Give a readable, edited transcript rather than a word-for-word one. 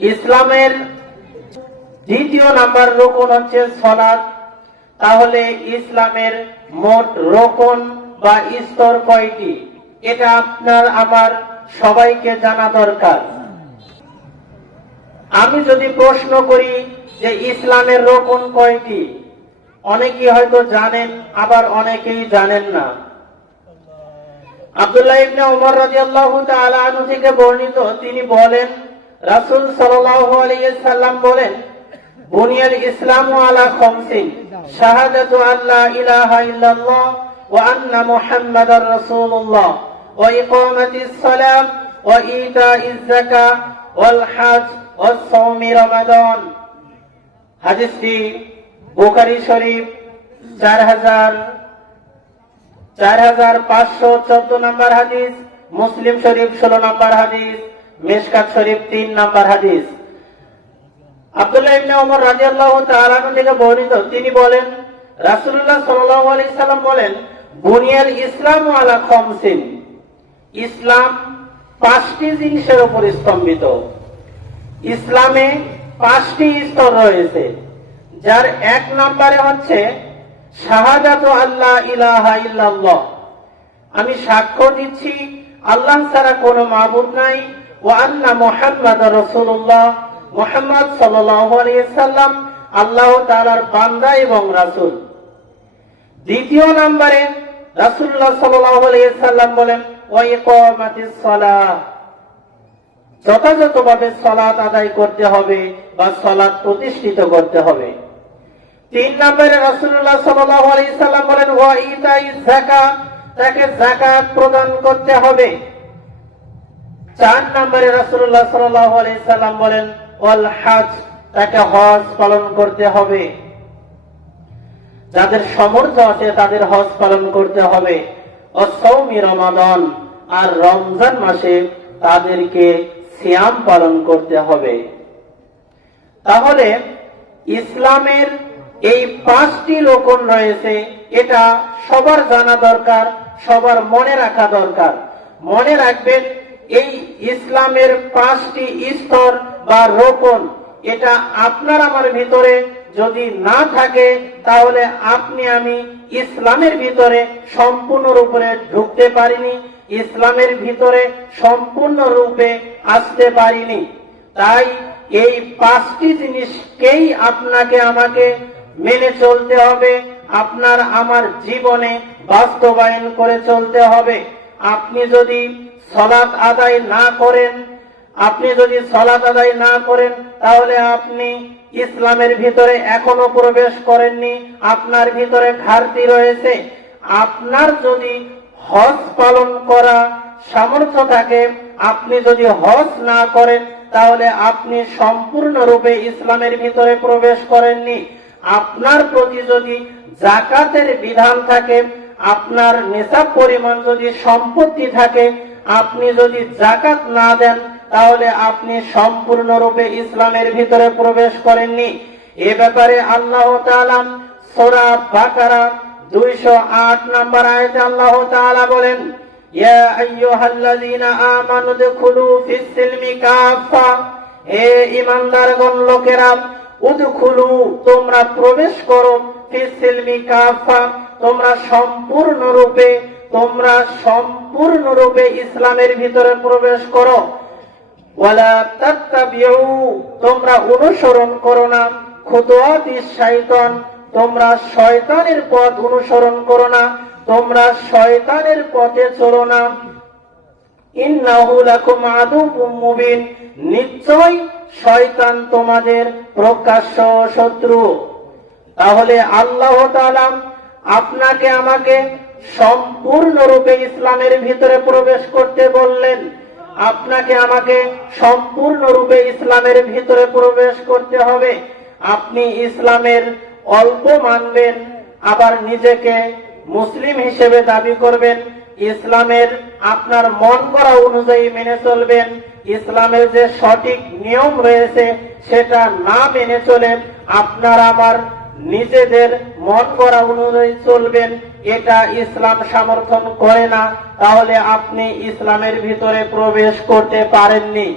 ইসলামের দ্বিতীয় নাম্বার রোকন হচ্ছে সালাত। তাহলে ইসলামের মোট রোকন বা স্তর কয়টি, এটা আপনার আমার সবাইকে জানা দরকার। আমি যদি প্রশ্ন করি যে ইসলামের রোকন কয়টি, অনেকেই হয়তো জানেন, আবার অনেকেই জানেন না। আব্দুল্লাহ ইবনে ওমর রাদিয়াল্লাহু তাআলা আনহু থেকে বর্ণিত, তিনি বলেন, রাসূল সাল্লাল্লাহু আলাইহি সাল্লাম বলেন, বুনিয়াল ইসলামু আলা খামসিন, শাহাদাতু আল্লা ইলাহা ইল্লাল্লাহ ওয়া আন্না মুহাম্মাদার রাসূলুল্লাহ ওয়া ইকামাতিস সালাত ওয়া ইতাইজ যাকাত ওয়াল হজ ওয়া সাওমি রমাদান। হাদিসটি বুখারী শরীফ 4514 নম্বর হাদিস, মুসলিম শরীফ 16 নম্বর হাদিস, মিশকাত শরীফ 3 নম্বর হাদিস। আব্দুল্লাহ ইবনে ওমর রাদিয়াল্লাহু তাআলা থেকে বর্ণিত, তিনি বলেন, রাসূলুল্লাহ সাল্লাল্লাহু আলাইহি সাল্লাম বলেন, বুনিয়াল ইসলামু আলা খামসিন, ইসলাম 5টি জিনিসের উপর স্তম্ভিত। ইসলামে 5টি স্তর রয়েছে, যার 1 নম্বরে হচ্ছে শাহাদাতু আল্লা ইলাহা ইল্লাল্লাহ, আমি সাক্ষ্য দিচ্ছি আল্লাহ ছাড়া কোনো মাবুদ নাই, ওয়া আন্না মুহাম্মাদার রাসূলুল্লাহ, মুহাম্মদ সাল্লাল্লাহু আলাইহি সাল্লাম আল্লাহ তাআলার বান্দা এবং রাসূল। দ্বিতীয় নম্বরে রাসূলুল্লাহ সাল্লাল্লাহু আলাইহি সাল্লাম বলেন, ওয়া ইকামাতিস সালাহ, যথাযথভাবে সালাত আদায় করতে হবে বা সালাত প্রতিষ্ঠিত করতে হবে। 3 নম্বরে রাসূলুল্লাহ সাল্লাল্লাহু আলাইহি সাল্লাম বলেন, ওয়া ইতাইজ যাকাত, তাকে যাকাত প্রদান করতে হবে। 4 নম্বরে রাসূলুল্লাহ সাল্লাল্লাহু আলাইহি সাল্লাম বলেন, ওয়াল হজ, তাকে হজ পালন করতে হবে। যাদের সামর্থ্য আছে তাদের হজ পালন করতে হবে। ওয়া সাওমি রমাদান, আর রমজান মাসে তাদেরকে সিয়াম পালন করতে হবে। তাহলে ইসলামের এই 5টি রোকন রয়েছে, এটা সবার জানা দরকার, সবার মনে রাখা দরকার। মনে রাখবেন, এই ইসলামের 5টি স্তর বা রোকন, এটা আপনার আমার ভিতরে যদি না থাকে, তাহলে আপনি আমি ইসলামের ভিতরে সম্পূর্ণরূপে ঢুকতে পারিনি, ইসলামের ভিতরে সম্পূর্ণরূপে আসতে পারিনি। তাই এই 5টি জিনিসকেই আপনাকে আমাকে মেনে চলতে হবে, আপনার আমার জীবনে বাস্তবায়ন করে চলতে হবে। আপনি যদি সালাত আদায় না করেন, তাহলে আপনি ইসলামের ভিতরে এখনো প্রবেশ করেননি, আপনার ভিতরে ঘাটতি রয়েছে। আপনার যদি হজ পালন করা সামর্থ্য থাকে, আপনি যদি হজ না করেন, তাহলে আপনি সম্পূর্ণরূপে ইসলামের ভিতরে প্রবেশ করেননি। আপনার প্রতি যদি যাকাতের বিধান থাকে, আপনার নিসাব পরিমাণ যদি সম্পত্তি থাকে, আপনি যদি যাকাত না দেন, তাহলে আপনি সম্পূর্ণরূপে ইসলামের ভিতরে প্রবেশ করেননি। এ ব্যাপারে আল্লাহ তাআলা সূরা বাকারা 208 নম্বর আয়াতে আল্লাহ তাআলা বলেন, ইয়া আইয়ুহাল্লাযীনা আমানু দুখুলু ফিস সিলমি কাফা, হে ঈমানদারগণ লোকেরা, উদখুলু, তোমরা প্রবেশ করো, ফিস সিলমি কাফা, তোমরা সম্পূর্ণরূপে ইসলামের ভিতরে প্রবেশ করো। ওয়ালা তাত্তাবিউ, তোমরা অনুসরণ করো না, খুতুওয়াতিশ শাইতান, তোমরা শয়তানের পথ অনুসরণ করো না, তোমরা শয়তানের পথে চলো না। ইন্নাহু লাকুম আদুউম মুবিন, নিশ্চয় শয়তান তোমাদের প্রকাশ্য শত্রু। তাহলে আল্লাহ তাআলা আপনাকে আমাকে সম্পূর্ণরূপে ইসলামের ভিতরে প্রবেশ করতে বললেন, আপনাকে আমাকে সম্পূর্ণরূপে ইসলামের ভিতরে প্রবেশ করতে হবে। আপনি ইসলামের অল্প মানবেন, আবার নিজেকে মুসলিম হিসেবে দাবি করবেন, ইসলামের আপনার মন করা অনুযায়ী মেনে চলবেন, ইসলামের যে সঠিক নিয়ম রয়েছে সেটা না মেনে চলে আপনার আমার নিজেদের মন করা অনুযায়ী চলবেন, এটা ইসলাম সমর্থন করে না। তাহলে আপনি ইসলামের ভিতরে প্রবেশ করতে পারেননি।